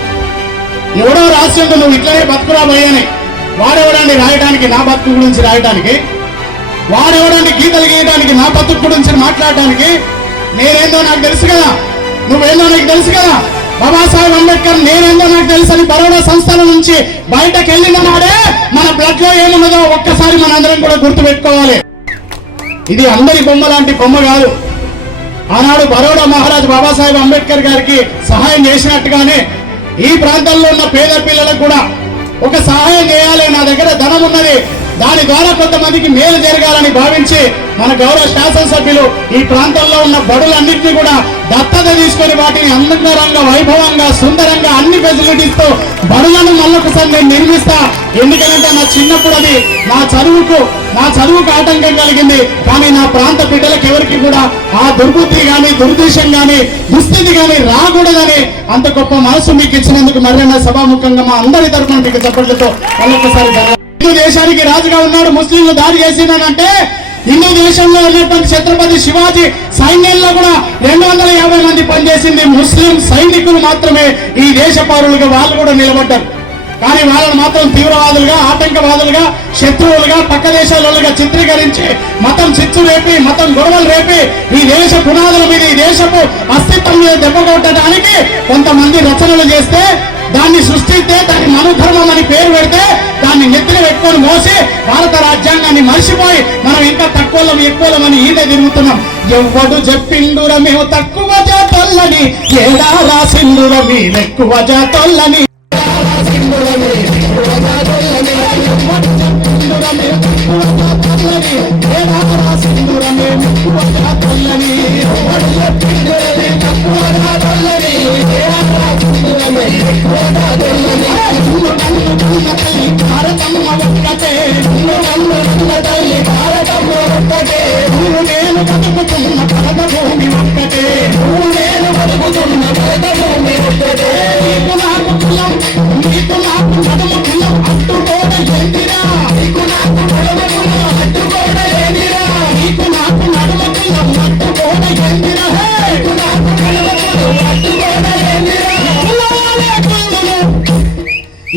ఎవడో రాసిండు నువ్వు ఇట్లనే బతుకురా భయ్యని, వాడెవడండి రాయడానికి, నా బతుకు గురించి రాయడానికి, వాడెవడండి గీతలు గీయడానికి, నా బతుకు గురించి మాట్లాడడానికి. నేనేందో నాకు తెలుసు కదా, నువ్వేందో నాకు తెలుసు కదా. బాబాసాహెబ్ అంబేద్కర్ నేనేందో నాకు తెలుసు అని బరోడా సంస్థల నుంచి బయటకు వెళ్ళిన నాడే మన బ్లడ్ లో ఏమున్నదో ఒక్కసారి మనందరం కూడా గుర్తు పెట్టుకోవాలి. ఇది అందరి బొమ్మ లాంటి బొమ్మ కాదు. ఆనాడు బరోడా మహారాజు బాబాసాహెబ్ అంబేద్కర్ గారికి సహాయం చేసినట్టుగానే ఈ ప్రాంతంలో ఉన్న పేద పిల్లలకు కూడా ఒక సహాయం చేయాలి, నా దగ్గర ధనం ఉన్నది, దాని ద్వారా కొంతమందికి మేలు జరగాలని భావించి మన గౌరవ శాసనసభ్యులు ఈ ప్రాంతంలో ఉన్న బడులన్నింటినీ కూడా దత్తత తీసుకొని వాటిని అందంగా, వైభవంగా, సుందరంగా అన్ని ఫెసిలిటీస్తో బడులను మళ్ళొకసారి నేను నిర్మిస్తా. ఎందుకంటే నా చిన్నప్పుడు అది నా చదువుకు ఆటంకం కలిగింది, కానీ నా ప్రాంత బిడ్డలకు ఎవరికి కూడా ఆ దుర్బుద్ధి కానీ, దుర్దేశం కానీ, దుస్థితి కానీ రాకూడదని అంత గొప్ప మనసు మీకు ఇచ్చినందుకు మర్యాద సభాముఖంగా మా అందరి తరఫున మీకు చప్పట్లతో మళ్ళొకసారి హిందూ దేశానికి రాజుగా ఉన్నాడు, ముస్లింలు దాడి చేసినానంటే హిందూ దేశంలో ఉన్నటువంటి ఛత్రపతి శివాజీ సైన్యంలో కూడా 250 మంది పనిచేసింది ముస్లిం సైనికులు మాత్రమే ఈ దేశ పౌరులుగా వాళ్ళు కూడా నిలబడ్డారు. కానీ వాళ్ళని మాత్రం తీవ్రవాదులుగా, ఆటంకవాదులుగా, శత్రువులుగా, పక్క దేశాలుగా చిత్రీకరించి మతం చిచ్చు రేపి, మతం గొడవలు రేపి ఈ దేశ పునాదుల మీద, ఈ దేశపు అస్తిత్వం మీద దెబ్బ కొట్టడానికి కొంతమంది రచనలు చేస్తే, దాన్ని సృష్టిస్తే, దాన్ని మనుధర్మం అని పేరు పెడితే దాన్ని నెత్తిన పెట్టుకొని మోసి భారత రాజ్యాంగాన్ని మర్చిపోయి మనం ఇంకా తక్కువలం ఎక్కువలమని ఈదే తిరుగుతున్నాం. ఎవ్వడు చెప్పిండుర మేము తక్కువ జాతొల్లని, ఏడా రాసిండుర మీరెక్కువ జాతొల్లని.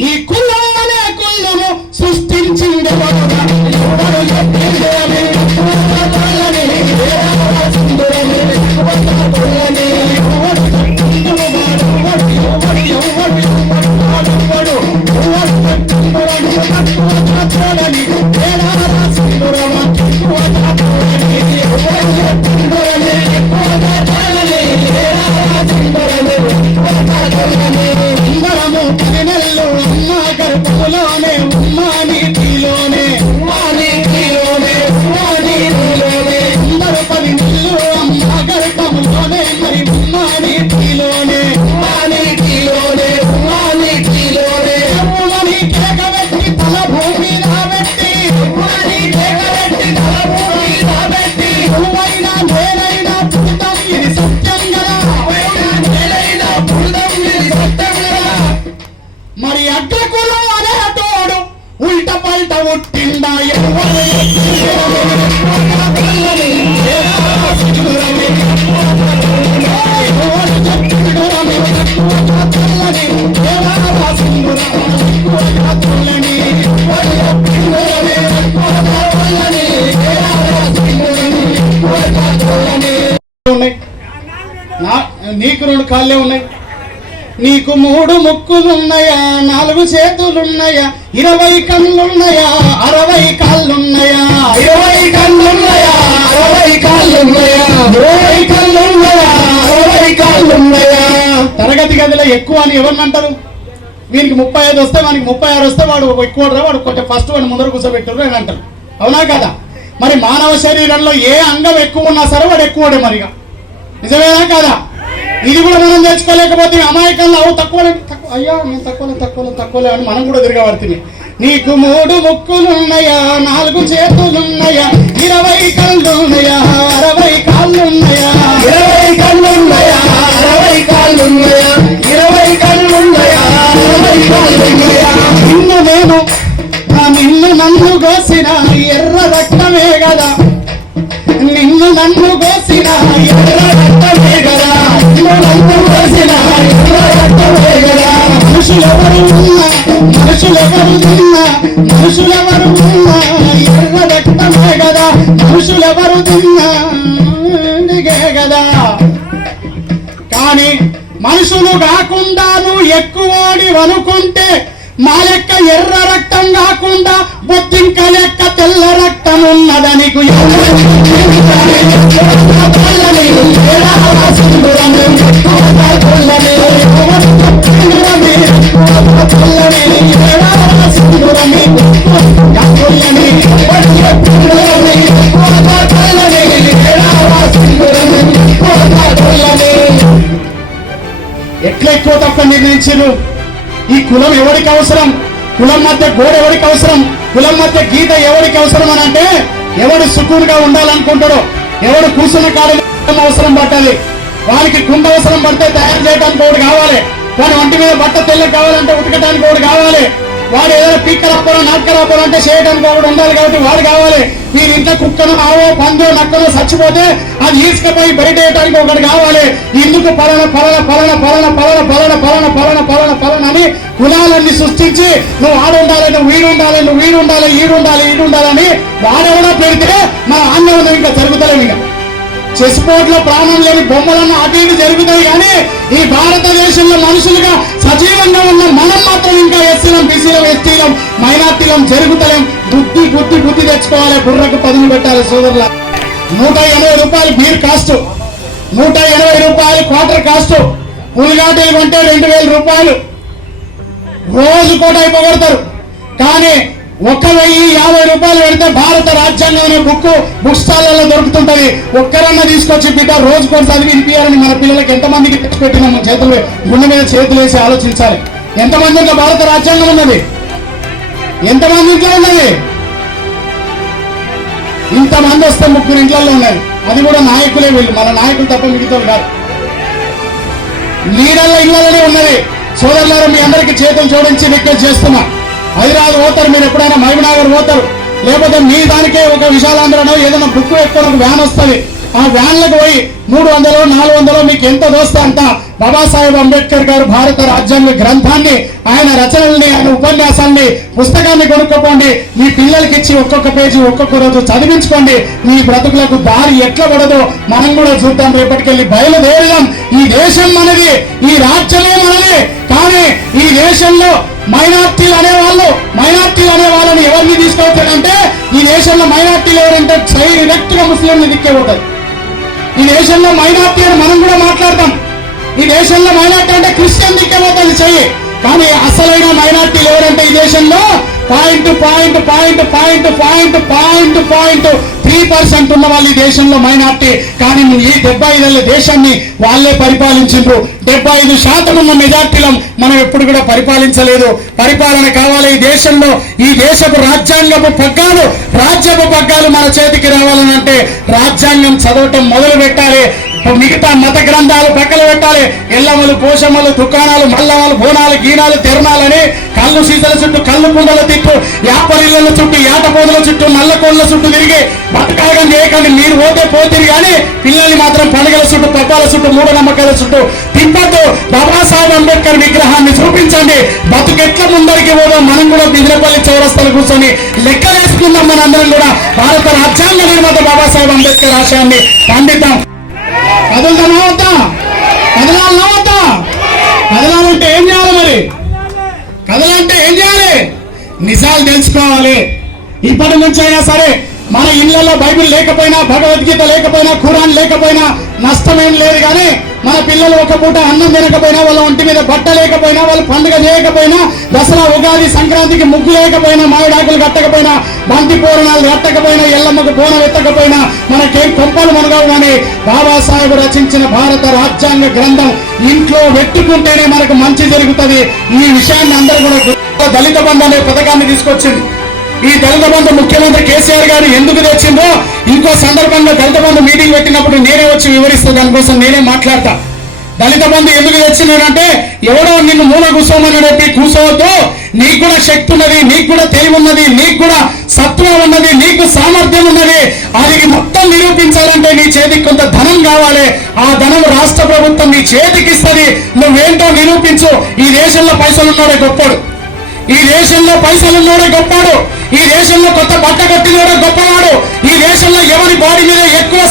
ఈ కులం అనే కులము సృష్టించింది మరి అగ్రకులం అనే తోడు ఉల్ట పల్ట ఉట్టిండా నీకు 2 కాళ్ళే ఉన్నాయి, నీకు 3 ముక్కులున్నాయా, 4 చేతులున్నాయా, 20 కళ్ళున్నాయా, 60 కాళ్ళున్నాయా, 20 కళ్ళున్నాయా, 60 కాళ్ళున్నాయా, 20 కళ్ళున్నాయా, 60 కాళ్ళున్నాయా. తరగతి గదిలో ఎక్కువ అని ఎవరిని అంటారు? వీనికి 35 వస్తే, వానికి 36 వస్తే వాడు ఎక్కువ, వాడు కొంచెం ఫస్ట్ వాడిని ముందర కూర్చోబెట్టారు అని అంటారు. అవునా కదా? మరి మానవ శరీరంలో ఏ అంగం ఎక్కువ ఉన్నా సరే వాడు ఎక్కువడే మరిగా. నిజమేనా కాదా? ఇది కూడా మనం తెచ్చుకోలేకపోతే అమాయకంలో తక్కువ, అయ్యా నేను తక్కువలే అని మనం కూడా తిరగబడుతుంది. నీకు 3 ముక్కులున్నాయా, 4 చేతులున్నాయా, 20 కళ్ళున్నాయా, 60 కాళ్ళున్నాయా, 20 కళ్ళున్నాయా, 60 కాళ్ళున్నాయా, 20 కళ్ళున్నాయా, 60 కాళ్ళున్నాయా. నిన్ను నన్ను కోసిన ఎర్ర రక్తమే కదా, నిన్ను నన్ను కోసిన ఎర్ర రక్తమే కదా, నిన్ను నన్ను కోసిన ఎర్ర రక్తమే కదా. మనుషులెవరు ఉన్నా, మనుషులెవరు ఉన్నా ఎర్ర రక్తమే కదా, మనుషులెవరు తిన్నా కదా. కానీ మనుషులు కాకుండాను ఎక్కువోడి అనుకుంటే మా లెక్క ఎర్ర రక్తం కాకుండా బొద్దింక లెక్క తెల్ల రక్తం ఉన్నదని ఎట్లా ఎక్కువ తప్ప నిర్ణయించారు? ఈ కులం ఎవరికి అవసరం? కులం మధ్య గోడ ఎవరికి అవసరం? కులం మధ్య గీత ఎవరికి అవసరం అని అంటే, ఎవడు సుకూన్గా ఉండాలనుకుంటాడో, ఎవడు కూర్చున్న కాలం అవసరం పట్టాలి, వానికి కుండ అవసరం పడితే తయారు చేయడానికి ఒకటి కావాలి, కానీ ఒంటి మీద బట్ట తెల్ల కావాలంటే ఉతకడానికి ఒకటి కావాలి, వాడు ఏదైనా పీక్కలప్పనో నాటకలప్పనో అంటే చేయడానికి ఒకటి ఉండాలి కాబట్టి వాడు కావాలి. మీరు ఇంట్లో కుక్కను ఆవో పందో నక్కనో చచ్చిపోతే అది ఈసుకపోయి బయట వేయడానికి ఒకటి కావాలి. ఇందుకు పలన పలన పలన పలన పలన పలన పలన పలన పలన పలన అని కులాలన్నీ సృష్టించి నువ్వు ఆడుండాలి, నువ్వు వీడుండాలి, నువ్వు వీడుండాలి, ఈడుండాలి, ఈడుండాలని వాడెవడో పెడితే మన ఆందోళన ఇంకా జరుగుతలేము. ఇంకా చెస్ బోర్డ్ లో ప్రాణం లేని బొమ్మలన్న అటు ఇటు జరుగుతాయి కానీ ఈ భారతదేశంలో మనుషులుగా సజీవంగా ఉన్న మనం మాత్రం ఇంకా ఎస్సీలం, బీసీలం, ఎస్టీలం, మైనార్టీలం జరుగుతలేం. బుద్ధి బుద్ధి బుద్ధి తెచ్చుకోవాలి, బుర్రకు పదులు పెట్టాలి సోదరుల. 180 రూపాయలు బీర్ కాస్ట్, 180 రూపాయలు క్వార్టర్ కాస్ట్, పులిగాటలు కొంటే 2000 రూపాయలు రోజు కోట అయిపోగొడతారు. కానీ 1050 రూపాయలు పెడితే భారత రాజ్యాంగం బుక్ స్టాల్లో దొరుకుతుంటది. ఒక్కరన్నా తీసుకొచ్చి బిడ్డ రోజుకోటి చదివి వినిపించాలని మన పిల్లలకి ఎంతమందికి తెచ్చిపెట్టినాము? చేతులు గుండె మీద చేతులు వేసి ఆలోచించాలి. ఎంతమంది ఇంట్లో భారత రాజ్యాంగం ఉన్నది? ఎంతమంది ఇంట్లో ఉన్నది? ఇంతమంది వస్తే 3 ఇంట్లలో ఉన్నది. అది కూడా నాయకులే, వీళ్ళు మన నాయకులు తప్ప మిగతా కాదు. లీడర్ల ఇళ్లలోనే ఉన్నది. సోదరులారా, మీ అందరికీ చేతులు జోడించి రిక్వెస్ట్ చేస్తున్నా. హైదరాబాద్ పోతారు, మీరు ఎప్పుడైనా మహబూబ్నగర్ పోతారు, లేకపోతే మీ దానికే ఒక విశాలాంధ్రలో ఏదైనా బుక్ పెట్టుకొని ఒక వ్యాన్ వస్తుంది. ఆ వ్యాన్లకు పోయి 300 400 మీకు ఎంత దోస్తే అంత బాబాసాహెబ్ అంబేద్కర్ గారు భారత రాజ్యాంగ గ్రంథాన్ని, ఆయన రచనల్ని, ఆయన ఉపన్యాసాన్ని, పుస్తకాన్ని కొనుక్కోండి. మీ పిల్లలకి ఇచ్చి ఒక్కొక్క పేజీ ఒక్కొక్క రోజు చదివించుకోండి. మీ బ్రతుకులకు దారి ఎట్లా పడదో మనం కూడా చూద్దాం. రేపటికెళ్ళి బయలుదేరుదాం. ఈ దేశం మనది, ఈ రాజ్యమే మనది. కానీ ఈ దేశంలో మైనార్టీలు అనేవాళ్ళని ఎవరిని తీసుకొచ్చాడంటే, ఈ దేశంలో మైనార్టీలు ఎవరంటే డైరెక్ట్ గా ముస్లింలు దిక్కేపోతాయి. ఈ దేశంలో మైనార్టీ అని మనం కూడా మాట్లాడతాం. ఈ దేశంలో మైనార్టీ అంటే క్రిస్టియన్ దిక్కేపోతుంది చెయ్యి. కానీ అసలైన మైనార్టీలు ఎవరంటే ఈ దేశంలో 3% ఉన్న వాళ్ళు ఈ దేశంలో మైనార్టీ. కానీ ఈ 75 దేశాన్ని వాళ్ళే పరిపాలించారు. 75% ఉన్న మెజార్టీలో మనం ఎప్పుడు కూడా పరిపాలించలేదు. పరిపాలన కావాలి ఈ దేశంలో. ఈ దేశపు రాజ్యాంగపు పగ్గాలు, రాజ్యపు పగ్గాలు మన చేతికి రావాలని అంటే రాజ్యాంగం చదవటం మొదలు పెట్టాలి. మిగతా మత గ్రంథాలు పక్కన పెట్టాలి. ఎల్లమ్మలు, పోషమ్మలు, దుకాణాలు, మల్లమ్మలు, బోనాలు, గీనాలు, తిరణాలని కళ్ళు సీతల చుట్టూ, కళ్ళు కుండల చుట్టూ, యాపరిళ్ళ చుట్టూ, యాటపోదల చుట్టూ, నల్లకోళ్ళ చుట్టూ తిరిగి బతకాలం చేయకండి. మీరు పోతిరు కానీ పిల్లల్ని మాత్రం పండుగల చుట్టూ, పబ్బాల చుట్టూ, మూఢనమ్మకాల చుట్టూ తిప్పద్దు. బాబాసాహెబ్ అంబేద్కర్ విగ్రహాన్ని చూపించండి. బతుకెట్ల ముందరికి పోదాం. మనం కూడా బిజినపల్లి చౌరస్తాలు కూర్చొని లెక్కలేసుకుందాం. మనందరం కూడా భారత రాజ్యాంగ నిర్మాత బాబాసాహెబ్ అంబేద్కర్ ఆశయాన్ని పండిద్దాం. కదలాలంటే ఏం చేయాలి? మరి కదలాలంటే ఏం చేయాలి? నిజాలు తెలుసుకోవాలి. ఇప్పటి నుంచి అయినా సరే మన ఇళ్లలో బైబిల్ లేకపోయినా, భగవద్గీత లేకపోయినా, ఖురాన్ లేకపోయినా నష్టమేం లేదు. కానీ మన పిల్లలు ఒక పూట అన్నం తినకపోయినా, వాళ్ళ ఒంటి మీద బట్ట లేకపోయినా, వాళ్ళు పండుగ చేయకపోయినా, దసరా, ఉగాది, సంక్రాంతికి ముగ్గు లేకపోయినా, మామిడాకులు కట్టకపోయినా, బంతి పూరణాలు కట్టకపోయినా, ఎల్లమ్మకు బోనం ఎత్తకపోయినా మనకేం కొంపలు మునగవు. కానీ బాబాసాహెబ్ రచించిన భారత రాజ్యాంగ గ్రంథం ఇంట్లో పెట్టుకుంటేనే మనకు మంచి జరుగుతుంది. ఈ విషయాన్ని అందరూ కూడా దళిత బంధు అనే పథకాన్ని తీసుకొచ్చింది. ఈ దళిత బంధు ముఖ్యమంత్రి కేసీఆర్ గారు ఎందుకు తెచ్చిందో ఇంకో సందర్భంగా దళిత బంధు మీటింగ్ పెట్టినప్పుడు నేనే వచ్చి వివరిస్తా. దానికోసం నేనే మాట్లాడతా. దళిత బంధు ఎందుకు తెచ్చిందంటే, ఎవడో నిన్ను మూల కూర్చోమని చెప్పి కూర్చోవద్దు. నీకు కూడా శక్తి ఉన్నది, నీకు కూడా తెలివి ఉన్నది, నీకు కూడా సత్వం ఉన్నది, నీకు సామర్థ్యం ఉన్నది. అది మొత్తం నిరూపించాలంటే నీ చేతికి కొంత ధనం కావాలి. ఆ ధనం రాష్ట్ర ప్రభుత్వం నీ చేతికి ఇస్తుంది. నువ్వేంటో నిరూపించు. ఈ దేశంలో పైసలున్నాడే గొప్పడు, ఈ దేశంలో పైసలున్నాడే గొప్పడు, ఈ దేశంలో కొత్త బట్ట కట్టినోడే గొప్పవాడు, ఈ దేశంలో ఎవరి బాడీ మీద ఎక్కువ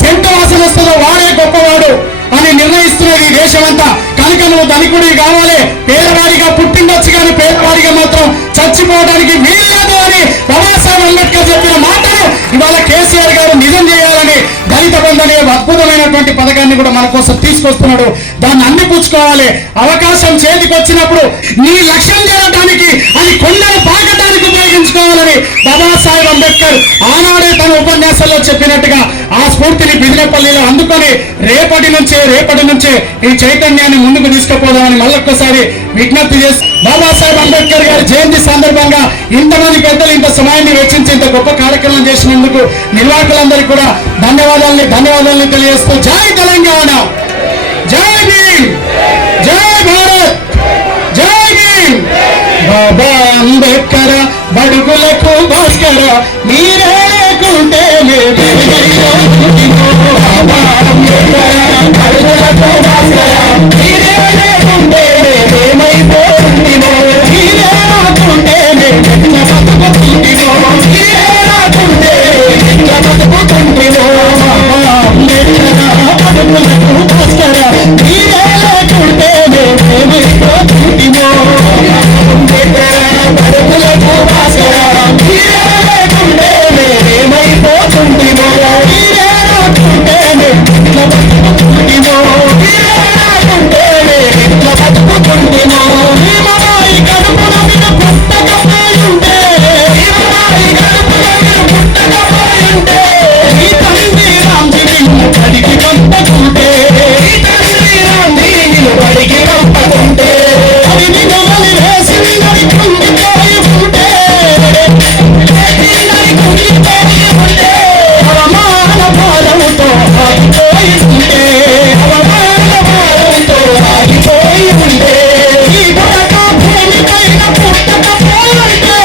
సెంటు వాసన వస్తుందో వాడే గొప్పవాడు అని నిర్ణయిస్తున్నది ఈ దేశం అంతా. కనుక నువ్వు ధనికుడివి కావాలి. పేదవాడిగా పుట్టిండొచ్చు కానీ పేదవాడిగా మాత్రం చచ్చిపోవడానికి వీల్లేదు అని బాబాసాహెబ్ అంబేద్కర్ చెప్పిన మాటను ఇవాళ కేసీఆర్ గారు నిజం చేయాలని దళిత బంధు అనే అద్భుతమైనటువంటి పథకాన్ని కూడా మన కోసం తీసుకొస్తున్నాడు. దాన్ని అందిపుచ్చుకోవాలి. అవకాశం చేతికి వచ్చినప్పుడు నీ లక్ష్యం చేరడానికి, అది కొండను పాకటానికి ఉపయోగించుకోవాలని బాబాసాహెబ్ అంబేద్కర్ ఆనాడే తన ఉపన్యాసంలో చెప్పినట్టుగా ఆ స్ఫూర్తిని బిజినపల్లిలో అందుకొని రేపటి నుంచే ఈ చైతన్యాన్ని ముందుకు తీసుకుపోదామని మళ్ళొక్కసారి విజ్ఞప్తి చేసి, బాబాసాహెబ్ అంబేద్కర్ గారి జయంతి సందర్భంగా ఇంతమంది పెద్దలు ఇంత సమయాన్ని వెచ్చించి ఇంత గొప్ప కార్యక్రమం చేసినందుకు నిర్వాహకులందరికీ కూడా ధన్యవాదాలని తెలియజేస్తూ, జై తెలంగాణ, జై భీమ్, జై భారత్, జై భీమ్. బాబా అంబేద్కర్ బడుగులకు భాస్కర మీరే లేకుంటే బాబా అంబేద్కర్ బడుగులకు భాస్కర మీరే లేకుంటే మేమైపోతుంటిమో మీరే రాకుంటే మేము బతుకుతుంటిమో మీరే రాకుంటే బతుకుతుంటిమో బాబా అంబేద్కర్ బడుగులకు భాస్కర మీరే లేకుంటే మేమైపోతుంటిమో బడుగులకు భాస్కర మీరే లేకుంటే మేమైపోతుంటిమో మీరే రాకుంటే మేము బతుకుతుంటిమో మీరే రాకుంటే మేము బతుకుతుంటిమో భీమరాయి కడుపున మీద పుట్టకపోయుంటే భీమరాయి కడుపున మీద పుట్టకపోయుంటే ఈ తండ్రి రాంజీ నిన్ను బడికి పంపకుంటే ఈ తండ్రి రాంజీ నిన్ను బడికి పంపకుంటే అది నిన్ను వలి వేసి నిన్నది కుంగిపోయి ఉంటే నిన్నది కుంగిపోయి ఉంటే అవమాన భారముతో ఆగిపోయి ఉంటే అవమాన భారముతో ఆగిపోయి ఉంటే ఈ బుడక భూమి పైన పుట్టకపోయుంటే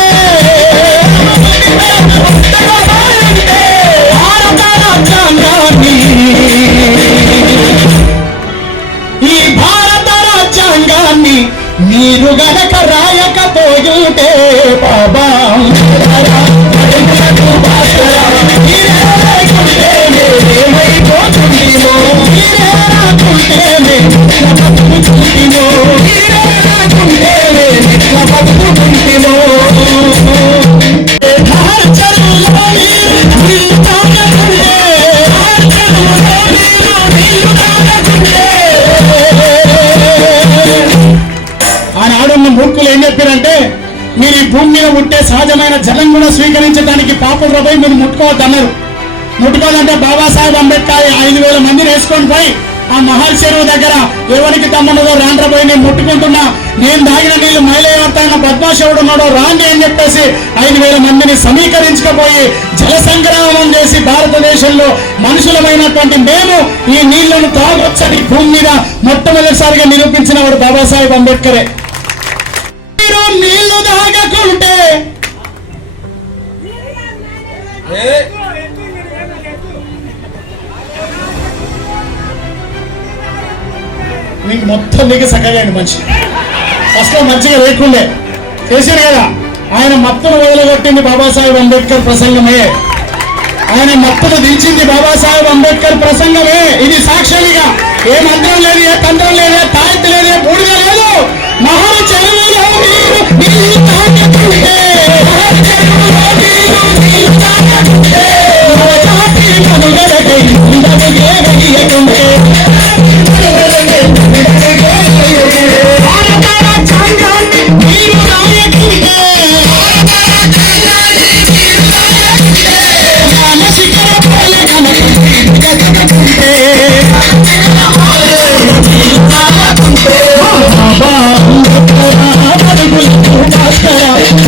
పుట్టకపోయుంటే భారత రాజ్యాంగాన్ని ఈ భారత రాజ్యాంగాన్ని మీరు గనక రాయకపోయుంటే బాబా బడుగులకు భాస్కర మీరే లేకుంటే మేమైపోతుంటిమో మీరే రాకుంటే మేము బతుకుతుంటిమో మీరే రాకుంటే మేము బతుకుతుంటిమో చెరువులో నీళ్ళు తాగకుంటే చెరువులో నీళ్ళు తాగకుంటే ఆనాడున్న మూర్ఖులు ఏం చెప్పారంటే మీరు ఈ భూమి మీద ఉంటే సహజమైన జలం కూడా స్వీకరించడానికి పాపం రబై మీరు ముట్టుకోవద్దన్నారు. ముట్టుకోవాలంటే బాబాసాహెబ్ అంబేద్కర్ 5,000 మందిని వేసుకొని పోయి ఆ మహల్ చెరువు దగ్గర ఎవరికి తమ్ముడో రాండ్రబోయి నేను ముట్టుకుంటున్నా, నేను దాగిన నీళ్ళు మైలవర్తైన బద్మాశవుడు ఉన్నాడో రాండి అని చెప్పేసి 5,000 మందిని సమీకరించకపోయి జల సంగ్రామం చేసి భారతదేశంలో మనుషులమైనటువంటి మేము ఈ నీళ్లను తాగొచ్చని భూమి మీద మొట్టమొదటిసారిగా నిరూపించిన వాడు బాబాసాహెబ్ అంబేద్కరే. మీరు నీళ్లు తాగకుంటే మీకు మొత్తం నీకు సక్కగాయండి మంచి ఫస్ట్ మంచిగా లేకుండే చేశారు కదా. ఆయన మత్తును వదలగొట్టింది బాబాసాహెబ్ అంబేద్కర్ ప్రసంగమే. ఆయన మత్తును దించింది బాబాసాహెబ్ అంబేద్కర్ ప్రసంగమే. ఇది సాక్ష్యాలుగా ఏ మంత్రం లేదు, ఏ తంత్రం లేదు, ఏ తాయితీ లేదు, ఏ బూడిద లేదు. మహా చెరువులో నీళ్ళు తాగకుంటే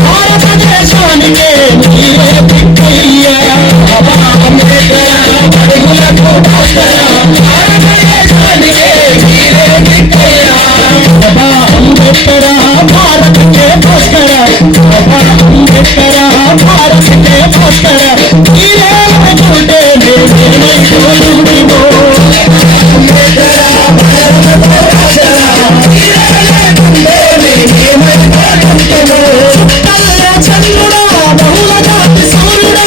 భారతదేశానికే మీరే దిక్కయ్యా అంబేద్కర్ బడుగులకు భాస్కర భారతదేశానికే మీరే దిక్కయ్యా బాబా అంబేద్కర్ భారతకే భాస్కర బాబా అంబేద్కర్ భారతకే భాస్కర మీరే లేకుంటే మేమైపోతుంటిమో అంబేద్కర్ భారతకు భాస్కర మీరే లేకుంటే మేమైపోతుంటిమో చంద్రుడా బహుళ జాతి సూర్యుడా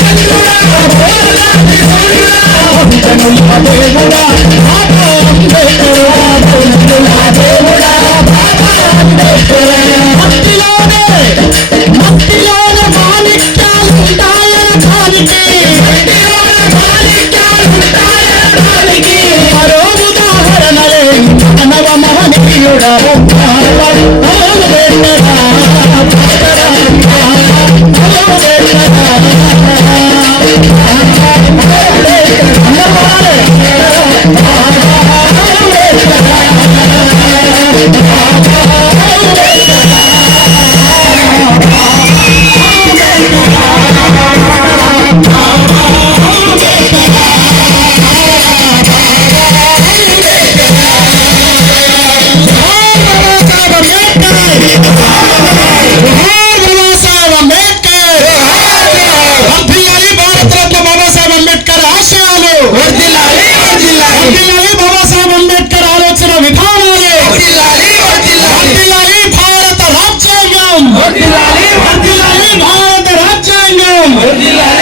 చంద్రుడా బహుళ జాతి సూర్యుడా జనుల దేవుడా బాబా అంబేద్కర్ జనుల దేవుడా బాబా అంబేద్కర్ మట్టిలోనే మాణిక్యాలు ఉంటాయన కాలికి మట్టిలోనే మాణిక్యాలు ఉంటాయన కాలికి మరో ఉదాహరణలే మానవ మహనీయుడా అంబేద్కర్ వర్ధిల్లాలి